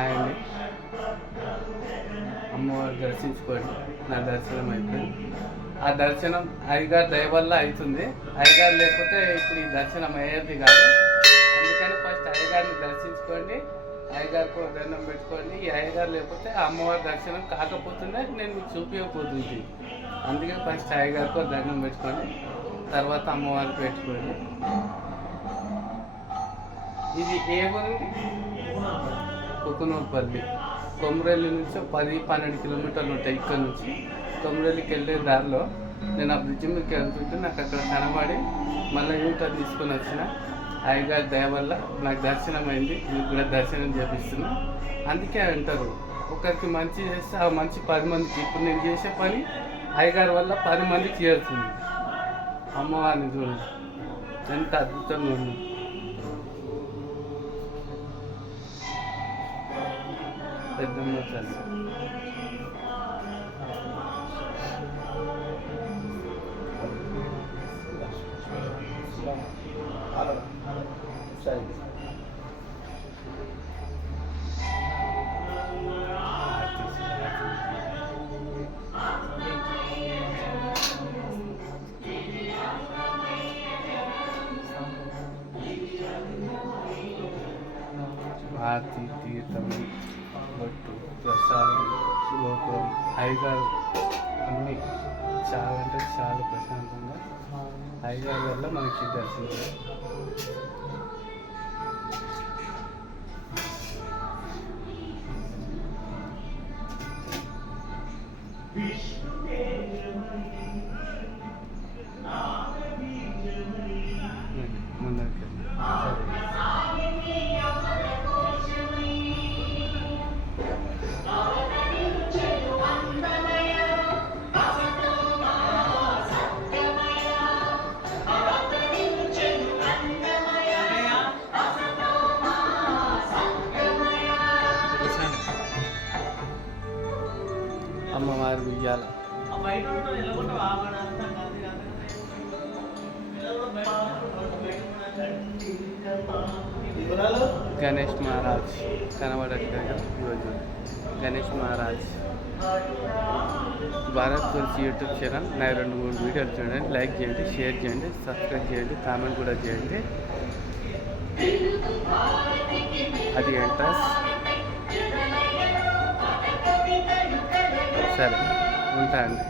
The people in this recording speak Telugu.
ఆయన్ని అమ్మవారు దర్శించుకోండి. నా దర్శనం అయిపోయింది. ఆ దర్శనం అయ్యగారు దయ వల్ల అవుతుంది. అయ్యగారు లేకపోతే ఇప్పుడు ఈ దర్శనం అయ్యేది కాదు. అందుకని ఫస్ట్ అయ్యగారిని దర్శించుకోండి, అయ్యగారు కూడా దండం పెట్టుకోండి. ఈ అయ్యగారు లేకపోతే అమ్మవారి దర్శనం కాకపోతుండే నేను మీకు చూపించకపోతుంది. అందుకే ఫస్ట్ అయ్యగారు కూడా దండం పెట్టుకోండి, తర్వాత అమ్మవారికి పెట్టుకోండి. ఇది ఏ ఊరు? కుకునూరుపల్లి. కొమరెల్లి నుంచి 10-12 కిలోమీటర్లు ఉంటాయి. ఇక్కడ నుంచి కొమరెల్లికి వెళ్ళే దారిలో నేను ఆ బ్రిడ్జ్ మీదకి వెళ్తుంటే నాకు అక్కడ కనబడి మళ్ళీ యూటర్న్ తీసుకొని వచ్చిన. అయ్యగారి దయ వల్ల నాకు దర్శనం అయింది. మీకు కూడా దర్శనం చేపిస్తున్నా. అందుకే అంటారు, ఒకరికి మంచి చేస్తే ఆ మంచి 10 మందికి. ఇప్పుడు నేను చేసే పని అయ్యగారి వల్ల 10 మందికి చేరుతుంది. అమ్మవారిని చూడండి ఎంత అద్భుతంగా ఉంది. పెద్దమ్మ తల్లి. ఆర్తి, తీర్థం, బొట్టు, ప్రసాదం, శ్లోకం, అయ్యగారు అన్నీ చాలా అంటే చాలా ప్రశాంతంగా అయ్యగారి వల్ల మనకి దర్శనం. ముందరికి అమ్మవారి ఉయ్యాల. గణేష్ మహారాజ్ కనబడట్లేదు ఈరోజు. గణేష్ మహారాజ్ భారత్ తులసి యూట్యూబ్ ఛానల్. నా 2-3 వీడియోలు చూడండి, లైక్ చేయండి, షేర్ చేయండి, సబ్స్క్రైబ్ చేయండి, కామెంట్ కూడా చేయండి. అది ఎంట్రన్స్. సరే ఉంటా అండి.